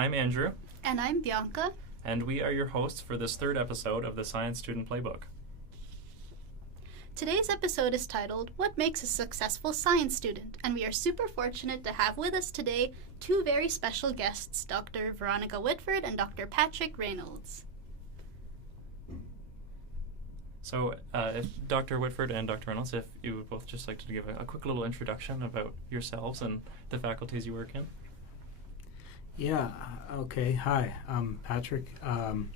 I'm Andrew. And I'm Bianca. And we are your hosts for this third episode of the Science Student Playbook. Today's episode is titled, What Makes a Successful Science Student? And we are super fortunate to have with us today two very special guests, Dr. Veronica Whitford and Dr. Patrick Reynolds. So, if Dr. Whitford and Dr. Reynolds, if you would both just like to give a quick little introduction about yourselves and the faculties you work in. Yeah, okay. Hi, I'm Patrick. I'm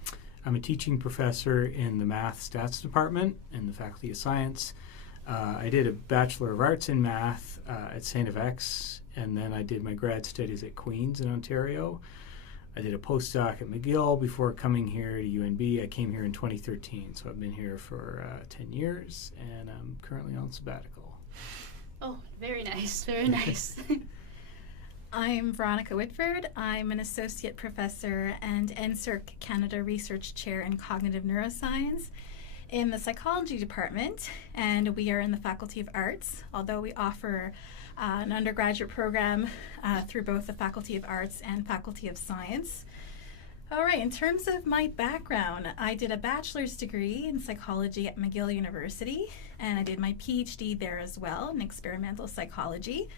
a teaching professor in the Math Stats Department in the Faculty of Science. I did a Bachelor of Arts in Math at St. FX, and then I did my grad studies at Queen's in Ontario. I did a postdoc at McGill before coming here to UNB. I came here in 2013, so I've been here for 10 years, and I'm currently on sabbatical. Oh, very nice, very nice. I'm Veronica Whitford. I'm an associate professor and NSERC Canada Research Chair in Cognitive Neuroscience in the Psychology Department, and we are in the Faculty of Arts, although we offer an undergraduate program through both the Faculty of Arts and Faculty of Science. All right, in terms of my background, I did a bachelor's degree in psychology at McGill University, and I did my PhD there as well in experimental psychology.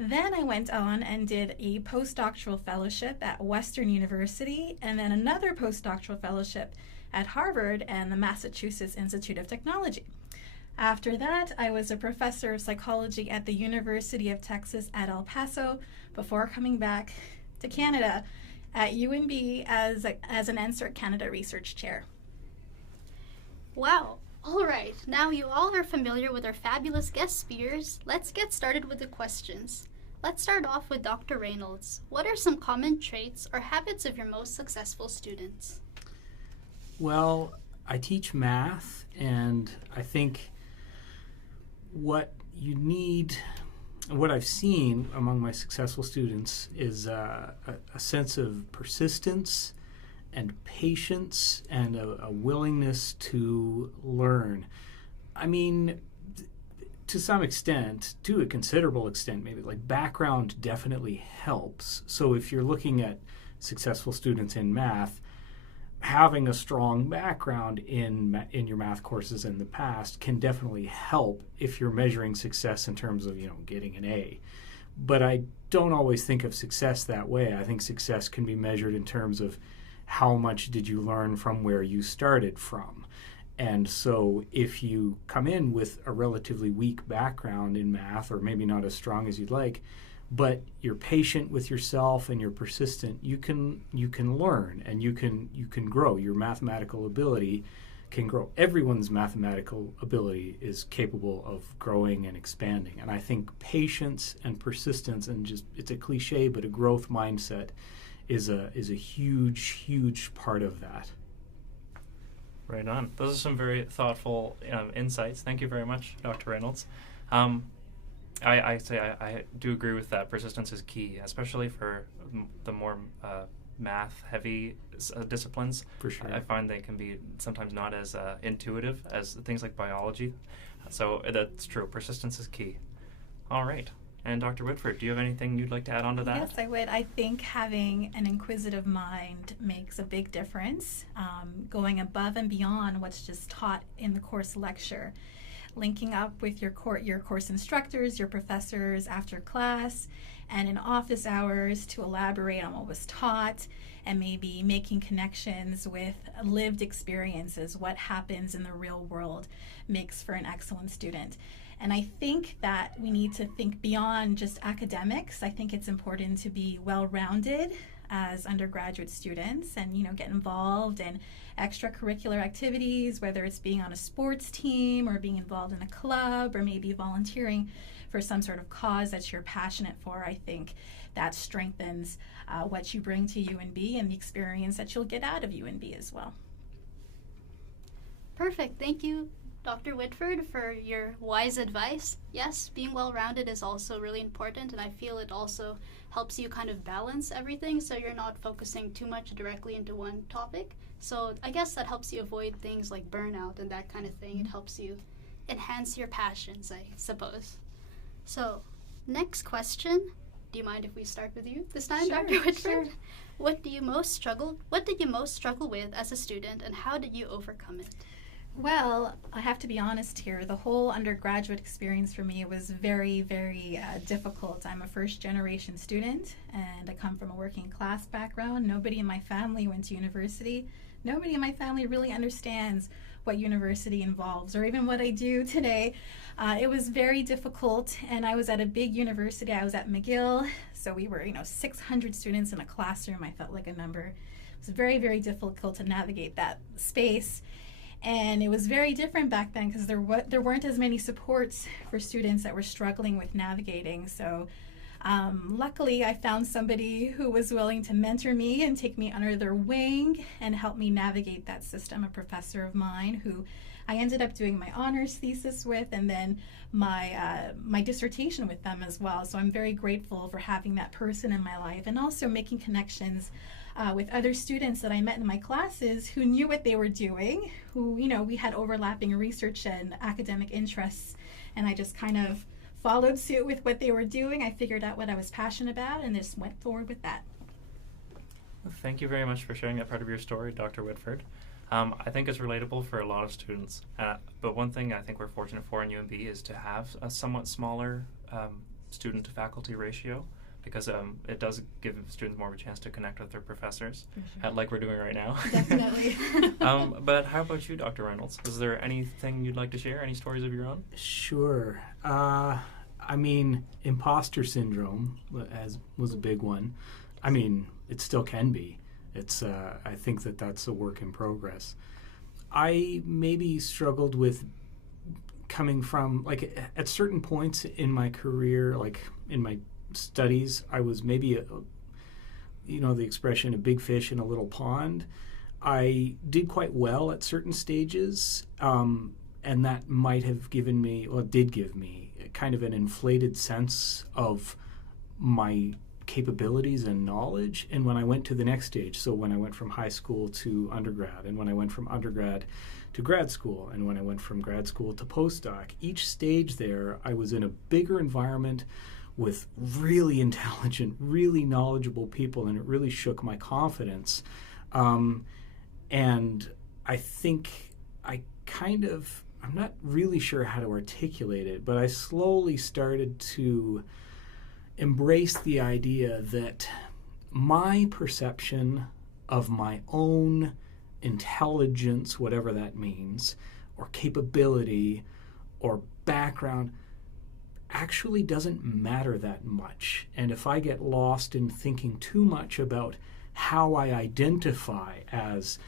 Then I went on and did a postdoctoral fellowship at Western University, and then another postdoctoral fellowship at Harvard and the Massachusetts Institute of Technology. After that, I was a professor of psychology at the University of Texas at El Paso before coming back to Canada at UNB as an NSERC Canada Research Chair. Wow. All right, now you all are familiar with our fabulous guest speakers. Let's get started with the questions. Let's start off with Dr. Reynolds. What are some common traits or habits of your most successful students? Well, I teach math, and I think what you need, what I've seen among my successful students is a sense of persistence and patience and a willingness to learn. I mean, to some extent, to a considerable extent, maybe, like background definitely helps. So if you're looking at successful students in math, having a strong background in your math courses in the past can definitely help if you're measuring success in terms of, getting an A. But I don't always think of success that way. I think success can be measured in terms of how much did you learn from where you started from. And so if you come in with a relatively weak background in math, or maybe not as strong as you'd like, but you're patient with yourself and you're persistent, you can learn and you can grow. Your mathematical ability can grow. Everyone's mathematical ability is capable of growing and expanding. And I think patience and persistence, and just, it's a cliche, but a growth mindset is a huge part of that. Right on. Those are some very thoughtful insights. Thank you very much, Dr. Reynolds. I do agree with that. Persistence is key, especially for the more math-heavy disciplines. For sure. I find they can be sometimes not as intuitive as things like biology. So that's true. Persistence is key. All right. And Dr. Whitford, do you have anything you'd like to add on to that? Yes, I would. I think having an inquisitive mind makes a big difference, going above and beyond what's just taught in the course lecture, linking up with your course instructors, your professors after class, and in office hours to elaborate on what was taught, and maybe making connections with lived experiences. What happens in the real world makes for an excellent student. And I think that we need to think beyond just academics. I think it's important to be well-rounded as undergraduate students and, get involved in extracurricular activities, whether it's being on a sports team or being involved in a club or maybe volunteering for some sort of cause that you're passionate for. I think that strengthens what you bring to UNB and the experience that you'll get out of UNB as well. Perfect. Thank you, Dr. Whitford, for your wise advice. Yes, being well-rounded is also really important, and I feel it also helps you kind of balance everything so you're not focusing too much directly into one topic. So I guess that helps you avoid things like burnout and that kind of thing. It helps you enhance your passions, I suppose. So, next question. do you mind if we start with you this time, Sure, Dr. Whitford? sure. What did you most struggle with as a student, and how did you overcome it? Well, I have to be honest here. The whole undergraduate experience for me was very, very difficult. I'm a first-generation student, and I come from a working class background. Nobody in my family went to university. Nobody in my family really understands what university involves, or even what I do today. It was very difficult, and I was at a big university. I was at McGill, so we were, 600 students in a classroom. I felt like a number. It was very, very difficult to navigate that space. And it was very different back then because there weren't as many supports for students that were struggling with navigating. So luckily, I found somebody who was willing to mentor me and take me under their wing and help me navigate that system, a professor of mine who I ended up doing my honors thesis with, and then my dissertation with them as well. So I'm very grateful for having that person in my life, and also making connections with other students that I met in my classes who knew what they were doing, who, we had overlapping research and academic interests, and I just kind of followed suit with what they were doing. I figured out what I was passionate about and just went forward with that. Well, thank you very much for sharing that part of your story, Dr. Whitford. I think it's relatable for a lot of students, but one thing I think we're fortunate for in UNB is to have a somewhat smaller student-to-faculty ratio, because it does give students more of a chance to connect with their professors, like we're doing right now. Definitely. But how about you, Dr. Reynolds? Is there anything you'd like to share? Any stories of your own? Sure. Imposter syndrome was a big one. It still can be. It's. I think that's a work in progress. I maybe struggled with coming from, at certain points in my career, like in my studies, I was maybe the expression, a big fish in a little pond. I did quite well at certain stages, and that might have did give me kind of an inflated sense of my capabilities and knowledge. And when I went to the next stage, so when I went from high school to undergrad, and when I went from undergrad to grad school, and when I went from grad school to postdoc, each stage there, I was in a bigger environment with really intelligent, really knowledgeable people, and it really shook my confidence. And I think I'm not really sure how to articulate it, but I slowly started to embrace the idea that my perception of my own intelligence, whatever that means, or capability, or background, actually doesn't matter that much. And if I get lost in thinking too much about how I identify as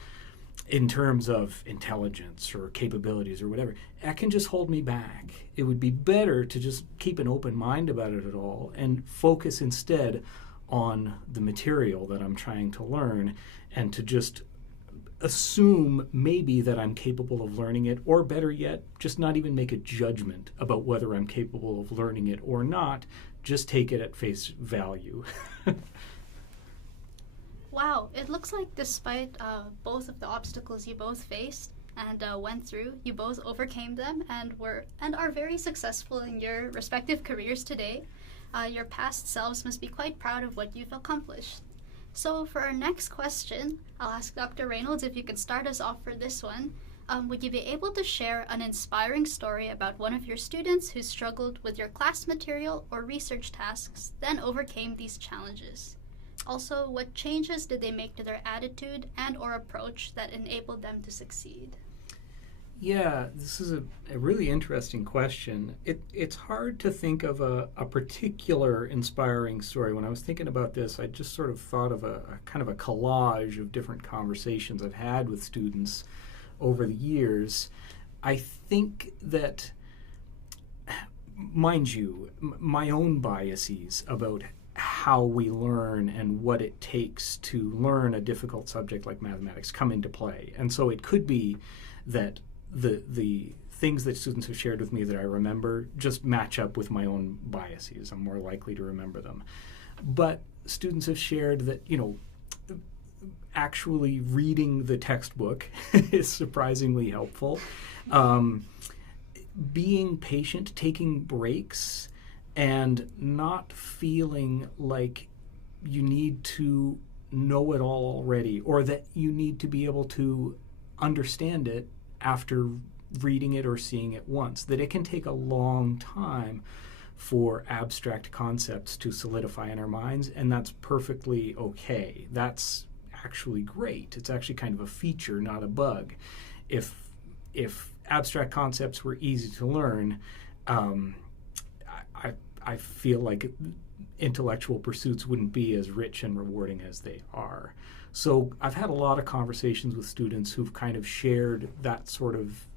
in terms of intelligence or capabilities or whatever, that can just hold me back. It would be better to just keep an open mind about it at all and focus instead on the material that I'm trying to learn, and to just assume maybe that I'm capable of learning it, or better yet, just not even make a judgment about whether I'm capable of learning it or not. Just take it at face value. Wow, it looks like despite both of the obstacles you both faced and went through, you both overcame them and are very successful in your respective careers today. Your past selves must be quite proud of what you've accomplished. So for our next question, I'll ask Dr. Reynolds if you could start us off for this one. Would you be able to share an inspiring story about one of your students who struggled with your class material or research tasks, then overcame these challenges? Also, what changes did they make to their attitude and or approach that enabled them to succeed? Yeah, this is a really interesting question. It's hard to think of a particular inspiring story. When I was thinking about this, I just sort of thought of a kind of a collage of different conversations I've had with students over the years. I think that, mind you, my own biases about how we learn and what it takes to learn a difficult subject like mathematics come into play. And so it could be that the things that students have shared with me that I remember just match up with my own biases. I'm more likely to remember them. But students have shared that, actually reading the textbook is surprisingly helpful. Being patient, taking breaks, and not feeling like you need to know it all already, or that you need to be able to understand it after reading it or seeing it once. That it can take a long time for abstract concepts to solidify in our minds, and that's perfectly okay. That's actually great. It's actually kind of a feature, not a bug. If abstract concepts were easy to learn, I feel like intellectual pursuits wouldn't be as rich and rewarding as they are. So I've had a lot of conversations with students who've kind of shared that sort of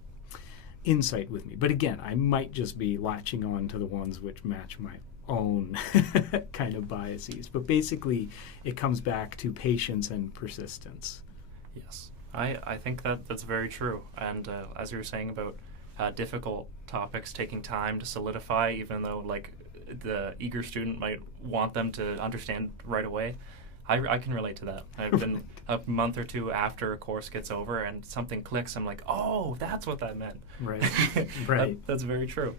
insight with me. But again, I might just be latching on to the ones which match my own kind of biases. But basically, it comes back to patience and persistence. Yes, I think that's very true. And as you were saying about difficult topics taking time to solidify, even though like the eager student might want them to understand right away, I can relate to that. I've been a month or two after a course gets over and something clicks, I'm like, oh, that's what that meant. Right, right. That's very true.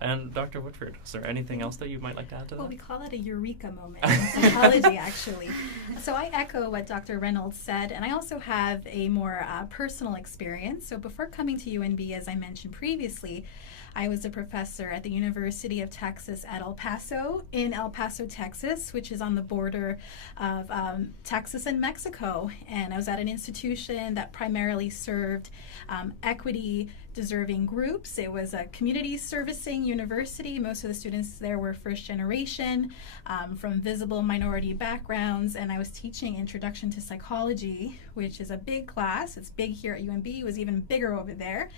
And Dr. Whitford, is there anything else that you might like to add to that? Well, we call that a eureka moment in psychology, actually. So I echo what Dr. Reynolds said, and I also have a more personal experience. So before coming to UNB, as I mentioned previously, I was a professor at the University of Texas at El Paso, in El Paso, Texas, which is on the border of Texas and Mexico. And I was at an institution that primarily served equity-deserving groups. It was a community servicing university. Most of the students there were first generation from visible minority backgrounds. And I was teaching Introduction to Psychology, which is a big class. It's big here at UNB. It was even bigger over there.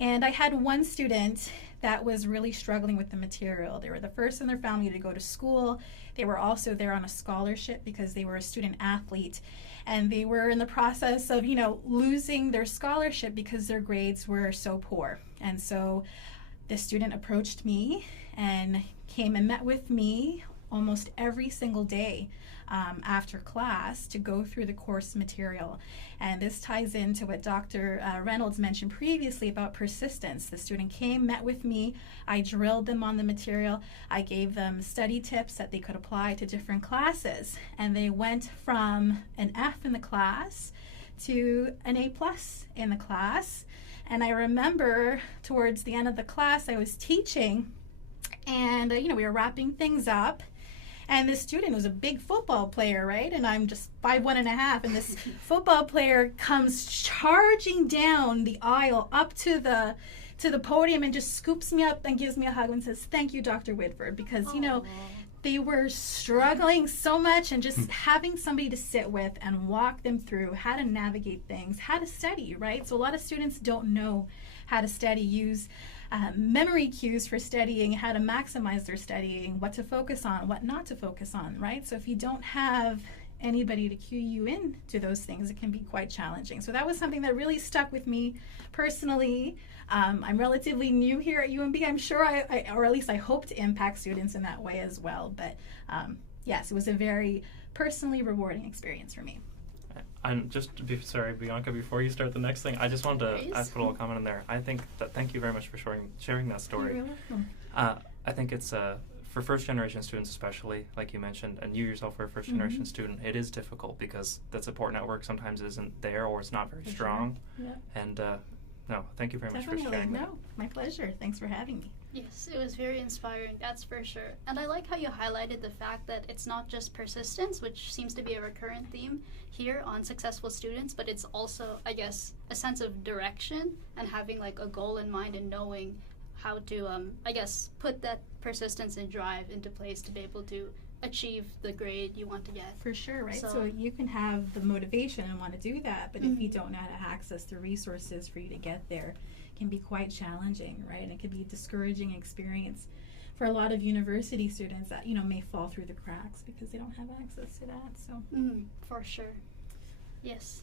And I had one student that was really struggling with the material. They were the first in their family to go to school. They were also there on a scholarship because they were a student athlete. And they were in the process of, losing their scholarship because their grades were so poor. And so the student approached me and came and met with me almost every single day after class to go through the course material. And this ties into what Dr. Reynolds mentioned previously about persistence. The student came, met with me, I drilled them on the material, I gave them study tips that they could apply to different classes, and they went from an F in the class to an A+ in the class. And I remember towards the end of the class I was teaching, and we were wrapping things up. And this student was a big football player, right? And I'm just 5'1.5", and this football player comes charging down the aisle up to the podium and just scoops me up and gives me a hug and says, "Thank you, Dr. Whitford," because they were struggling so much, and just having somebody to sit with and walk them through how to navigate things, how to study, right? So a lot of students don't know how to study, use memory cues for studying, how to maximize their studying, what to focus on, what not to focus on, right? So if you don't have anybody to cue you in to those things, it can be quite challenging. So that was something that really stuck with me personally. I'm relatively new here at UNB. I'm sure or at least I hope to impact students in that way as well. But yes, it was a very personally rewarding experience for me. I'm sorry, Bianca, before you start the next thing, I just wanted to put a little comment in there. I think that, thank you very much for sharing that story. You're welcome. I think it's for first generation students especially, like you mentioned, and you yourself were a first generation student, it is difficult because the support network sometimes isn't there, or it's not very strong. Sure. Yeah. And no, thank you very much for sharing that. No, my pleasure. Thanks for having me. Yes, it was very inspiring, that's for sure. And I like how you highlighted the fact that it's not just persistence, which seems to be a recurrent theme here on successful students, but it's also, I guess, a sense of direction and having like a goal in mind and knowing how to, put that persistence and drive into place to be able to achieve the grade you want to get. For sure, right? So you can have the motivation and want to do that, but if you don't know how to access the resources for you to get there, it can be quite challenging, right? And it can be a discouraging experience for a lot of university students that, may fall through the cracks because they don't have access to that. So for sure. Yes.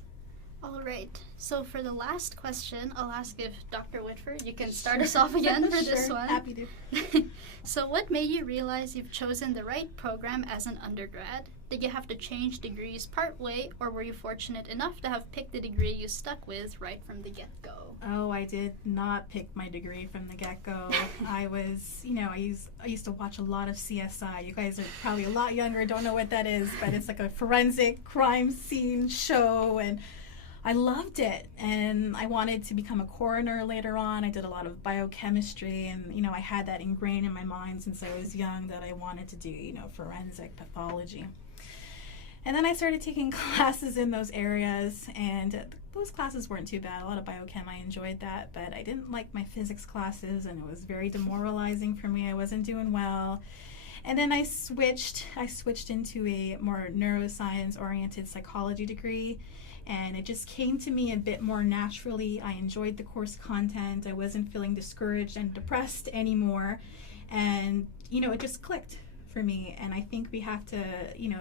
All right. So for the last question, I'll ask if Dr. Whitford, you can start us off again for this one. Happy to. So what made you realize you've chosen the right program as an undergrad? Did you have to change degrees partway, or were you fortunate enough to have picked the degree you stuck with right from the get-go? Oh, I did not pick my degree from the get-go. I was, I used to watch a lot of CSI. You guys are probably a lot younger, don't know what that is, but it's like a forensic crime scene show, and I loved it, and I wanted to become a coroner later on. I did a lot of biochemistry, and I had that ingrained in my mind since I was young that I wanted to do, forensic pathology. And then I started taking classes in those areas, and those classes weren't too bad. A lot of biochem, I enjoyed that, but I didn't like my physics classes, and it was very demoralizing for me. I wasn't doing well. And then I switched into a more neuroscience-oriented psychology degree, and it just came to me a bit more naturally. I enjoyed the course content. I wasn't feeling discouraged and depressed anymore, and it just clicked for me. And I think we have to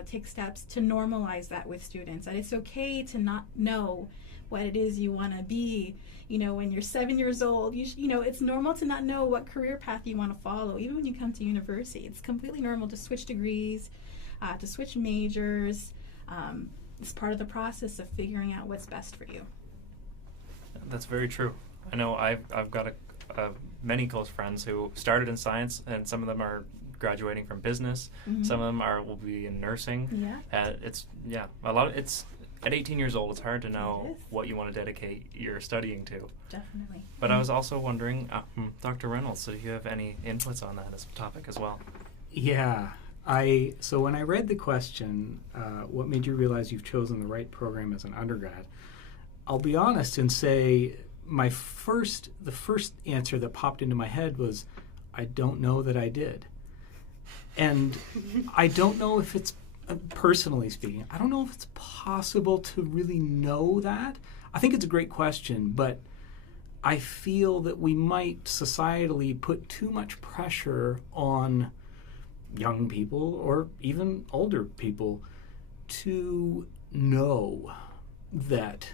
take steps to normalize that with students, that it's okay to not know what it is you want to be. When you're 7 years old, it's normal to not know what career path you want to follow. Even when you come to university, it's completely normal to switch degrees, to switch majors. It's part of the process of figuring out what's best for you. That's very true. I know I've got many close friends who started in science, and some of them are graduating from business. Mm-hmm. Some of them will be in nursing. Yeah. It's at 18 years old, it's hard to know what you want to dedicate your studying to. Definitely. But I was also wondering, Dr. Reynolds, so do you have any inputs on that as a topic as well? Yeah. So when I read the question, what made you realize you've chosen the right program as an undergrad, I'll be honest and say the first answer that popped into my head was, I don't know that I did. And I don't know if it's, personally speaking, I don't know if it's possible to really know that. I think it's a great question, but I feel that we might societally put too much pressure on young people or even older people to know that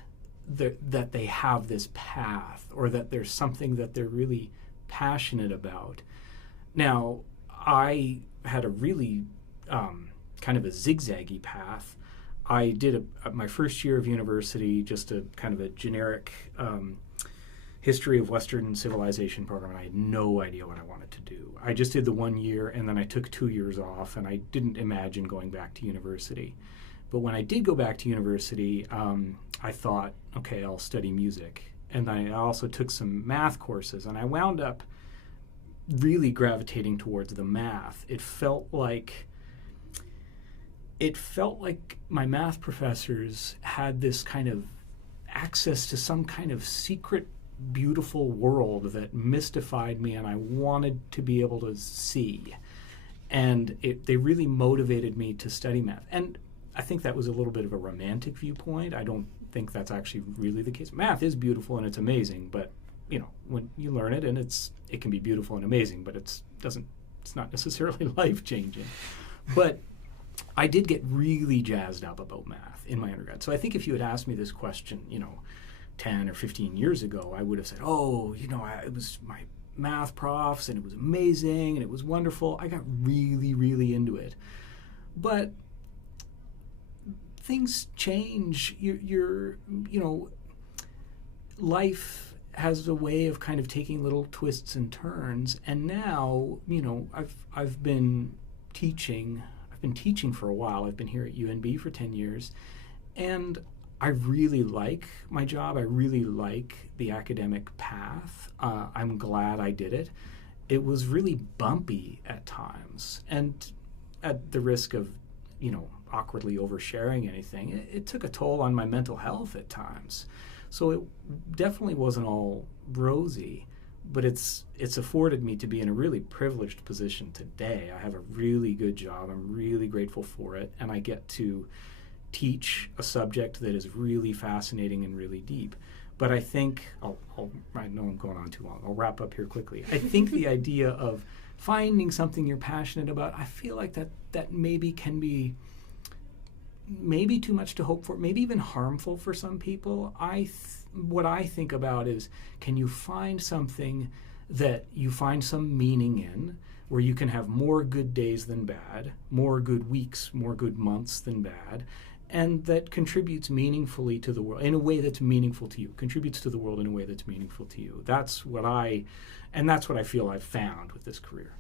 they have this path, or that there's something that they're really passionate about. Now, I had a really kind of a zigzaggy path. I did my first year of university, just a kind of a generic history of Western civilization program, and I had no idea what I wanted to do. I just did the 1 year, and then I took 2 years off, and I didn't imagine going back to university. But when I did go back to university, I thought, okay, I'll study music. And I also took some math courses, and I wound up really gravitating towards the math. It felt like my math professors had this kind of access to some kind of secret, beautiful world that mystified me, and I wanted to be able to see. And they really motivated me to study math. And I think that was a little bit of a romantic viewpoint. I don't think that's actually really the case. Math is beautiful and it's amazing, but when you learn it, and it can be beautiful and amazing, but it's not necessarily life-changing. But I did get really jazzed up about math in my undergrad. So I think if you had asked me this question, 10 or 15 years ago, I would have said, it was my math profs, and it was amazing, and it was wonderful. I got really, really into it. But things change. Life has a way of kind of taking little twists and turns. And now, I've been teaching. I've been teaching for a while. I've been here at UNB for 10 years. And I really like my job. I really like the academic path. I'm glad I did it. It was really bumpy at times. And at the risk of, awkwardly oversharing anything, it took a toll on my mental health at times. So it definitely wasn't all rosy, but it's afforded me to be in a really privileged position today. I have a really good job. I'm really grateful for it, and I get to teach a subject that is really fascinating and really deep. But I think, I know I'm going on too long. I'll wrap up here quickly. I think the idea of finding something you're passionate about, I feel like that maybe can be maybe too much to hope for, maybe even harmful for some people. What I think about is, can you find something that you find some meaning in, where you can have more good days than bad, more good weeks, more good months than bad, and that contributes meaningfully to the world in a way that's meaningful to you, contributes to the world in a way that's meaningful to you. That's what I feel I've found with this career.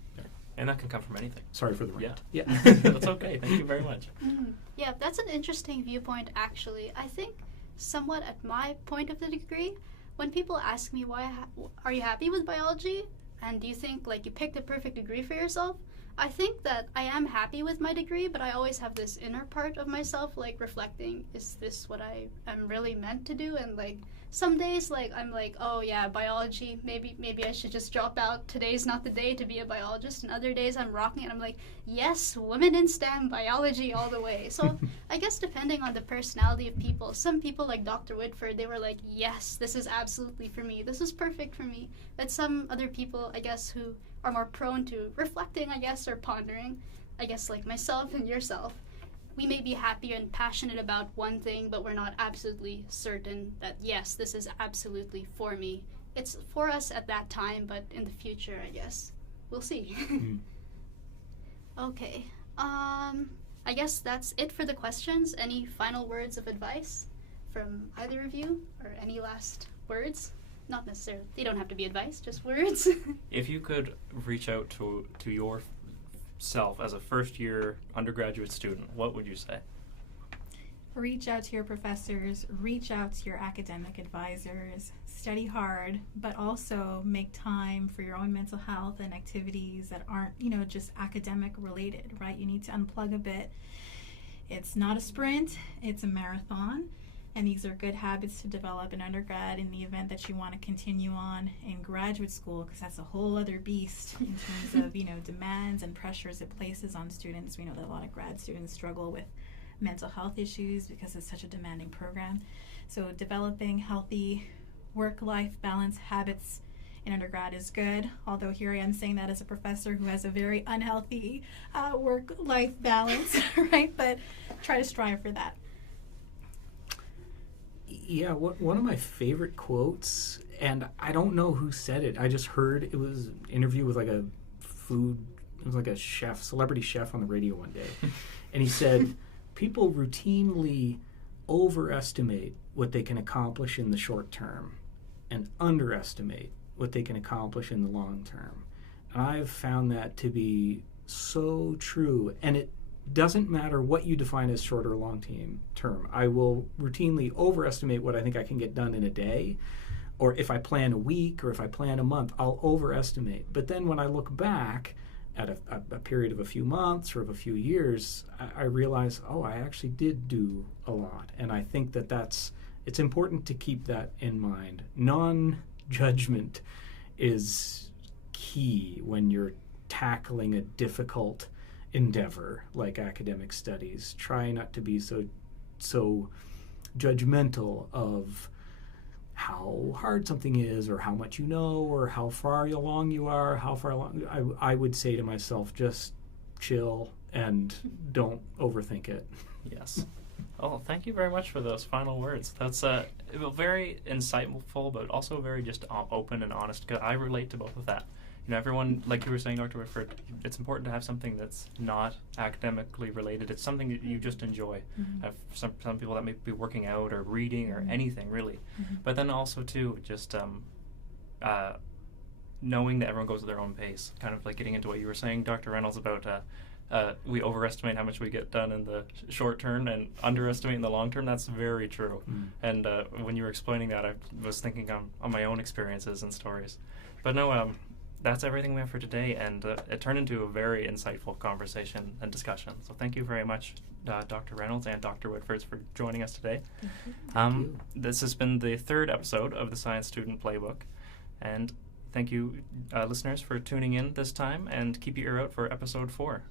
And that can come from anything. Sorry for the rant. Yeah. That's okay. Thank you very much. Yeah, that's an interesting viewpoint, actually. I think somewhat at my point of the degree, when people ask me, are you happy with biology? And do you think like you picked the perfect degree for yourself? I think that I am happy with my degree, but I always have this inner part of myself like reflecting, is this what I am really meant to do? And like some days like I'm like, oh yeah, biology, maybe I should just drop out. Today's not the day to be a biologist. And other days I'm rocking it. I'm like, yes, women in STEM, biology all the way. So I guess depending on the personality of people, some people like Dr. Whitford, they were like, yes, this is absolutely for me. This is perfect for me. But some other people, I guess, who are more prone to reflecting, I guess, or pondering, I guess like myself and yourself, we may be happy and passionate about one thing, but we're not absolutely certain that, yes, this is absolutely for me. It's for us at that time, but in the future, I guess, we'll see. Okay. I guess that's it for the questions. Any final words of advice from either of you, or any last words? Not necessarily. They don't have to be advice, just words. If you could reach out to yourself as a first-year undergraduate student, what would you say? Reach out to your professors, reach out to your academic advisors, study hard, but also make time for your own mental health and activities that aren't, just academic related, right? You need to unplug a bit. It's not a sprint, it's a marathon. And these are good habits to develop in undergrad in the event that you want to continue on in graduate school, because that's a whole other beast in terms of, demands and pressures it places on students. We know that a lot of grad students struggle with mental health issues because it's such a demanding program. So developing healthy work-life balance habits in undergrad is good, although here I am saying that as a professor who has a very unhealthy work-life balance, right? But try to strive for that. Yeah, one of my favorite quotes, and I don't know who said it. I just heard it was an interview with it was like a chef, celebrity chef on the radio one day. And he said, people routinely overestimate what they can accomplish in the short term and underestimate what they can accomplish in the long term. And I've found that to be so true. And it doesn't matter what you define as short or long term. I will routinely overestimate what I think I can get done in a day, or if I plan a week or if I plan a month, I'll overestimate. But then when I look back at a period of a few months or of a few years, I realize, I actually did do a lot. And I think it's important to keep that in mind. Non-judgment is key when you're tackling a difficult endeavor like academic studies. Try not to be so judgmental of how hard something is, or how much you know, or how far along you are, I would say to myself, just chill and don't overthink it. Yes. Oh, thank you very much for those final words. That's very insightful, but also very just open and honest, because I relate to both of that. Everyone, like you were saying, Dr. Whitford, it's important to have something that's not academically related. It's something that you just enjoy. Mm-hmm. Have some people that may be working out or reading or anything, really. Mm-hmm. But then also, too, just knowing that everyone goes at their own pace. Kind of like getting into what you were saying, Dr. Reynolds, about we overestimate how much we get done in the short term and underestimate in the long term. That's very true. Mm. And when you were explaining that, I was thinking on my own experiences and stories. But no, that's everything we have for today, and it turned into a very insightful conversation and discussion. So thank you very much, Dr. Reynolds and Dr. Whitford, for joining us today. Thank you. This has been the third episode of the Science Student Playbook, and thank you, listeners, for tuning in this time, and keep your ear out for episode 4.